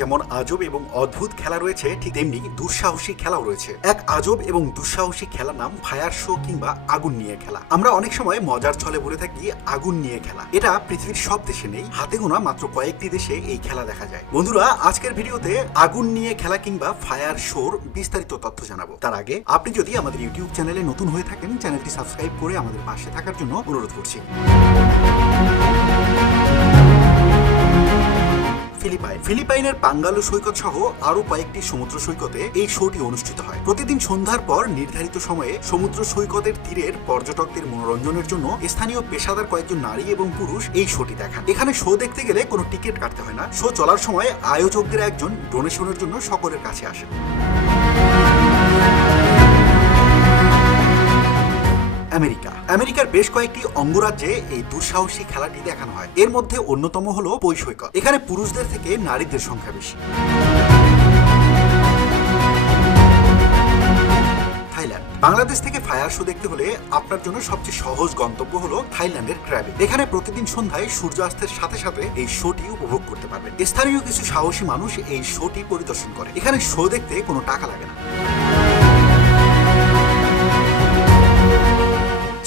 যেমন আজব এবং অদ্ভুত খেলা রয়েছে, ঠিক তেমনি দুঃসাহসী খেলাও রয়েছে। এক আজব এবং দুঃসাহসী খেলার নাম ফায়ার শো কিংবা আগুন নিয়ে খেলা। আমরা অনেক সময় মজার ছলে বলে থাকি আগুন নিয়ে খেলা। এটা পৃথিবীর সব দেশে নেই, হাতে গোনা মাত্র কয়েকটি দেশে এই খেলা দেখা যায়। বন্ধুরা, আজকের ভিডিওতে আগুন নিয়ে খেলা কিংবা ফায়ার শোর বিস্তারিত তথ্য জানাব। তার আগে, আপনি যদি আমাদের ইউটিউব চ্যানেলে নতুন হয়ে থাকেন, চ্যানেলটি সাবস্ক্রাইব করে আমাদের পাশে থাকার জন্য অনুরোধ করছি। ফিলিপাইনের পাঙ্গালু সৈকত সহ আরও কয়েকটি সমুদ্র সৈকতে এই শোটি অনুষ্ঠিত হয়। প্রতিদিন সন্ধ্যার পর নির্ধারিত সময়ে সমুদ্র সৈকতের তীরের পর্যটকদের মনোরঞ্জনের জন্য স্থানীয় পেশাদার কয়েকজন নারী এবং পুরুষ এই শোটি দেখান। এখানে শো দেখতে গেলে কোনো টিকিট কাটতে হয় না। শো চলার সময় আয়োজকদের একজন ডোনেশনের জন্য সকলের কাছে আসেন। আমেরিকা। আমেরিকার বেশ কয়েকটি অঙ্গরাজ্যে এই দুঃসাহসী খেলাটি দেখানো হয়। এর মধ্যে অন্যতম হলো পই এখানে পুরুষদের থেকে নারীদের সংখ্যা বেশি। বাংলাদেশ থেকে ফায়ার শো দেখতে হলে আপনার জন্য সবচেয়ে সহজ গন্তব্য হলো থাইল্যান্ডের ক্র্যাবে। এখানে প্রতিদিন সন্ধ্যায় সূর্যাস্তের সাথে সাথে এই শোটি উপভোগ করতে পারবেন। স্থানীয় কিছু সাহসী মানুষ এই শোটি পরিদর্শন করে। এখানে শো দেখতে কোনো টাকা লাগে না।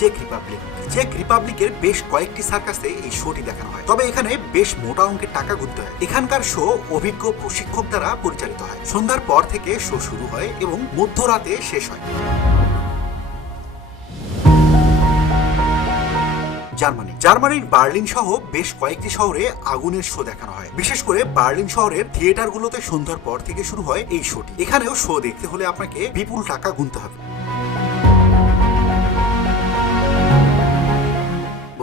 চেক রিপাবলিক চেক রিপাবলিকের বেশ কয়েকটি সার্কাসে এই শোটি দেখানো হয়। তবে এখানে বেশ মোটা অঙ্কের টাকা গুনতে হয়। এখানকার শো অভিজ্ঞ প্রশিক্ষক দ্বারা পরিচালিত হয়। সন্ধ্যার পর থেকে শো শুরু হয় এবং মধ্যরাতে শেষ হয়। জার্মানি। জার্মানির বার্লিন সহ বেশ কয়েকটি শহরে আগুনের শো দেখানো হয়। বিশেষ করে বার্লিন শহরের থিয়েটারগুলোতে সন্ধ্যার পর থেকে শুরু হয় এই শোটি এখানেও শো দেখতে হলে আপনাকে বিপুল টাকা গুনতে হবে।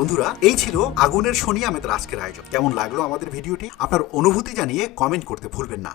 বন্ধুরা, এই ছিল আগুনের শনি আমাদের আজকের আয়োজন। কেমন লাগল আমাদের ভিডিওটি? আপনার অনুভূতি জানিয়ে কমেন্ট করতে ভুলবেন না।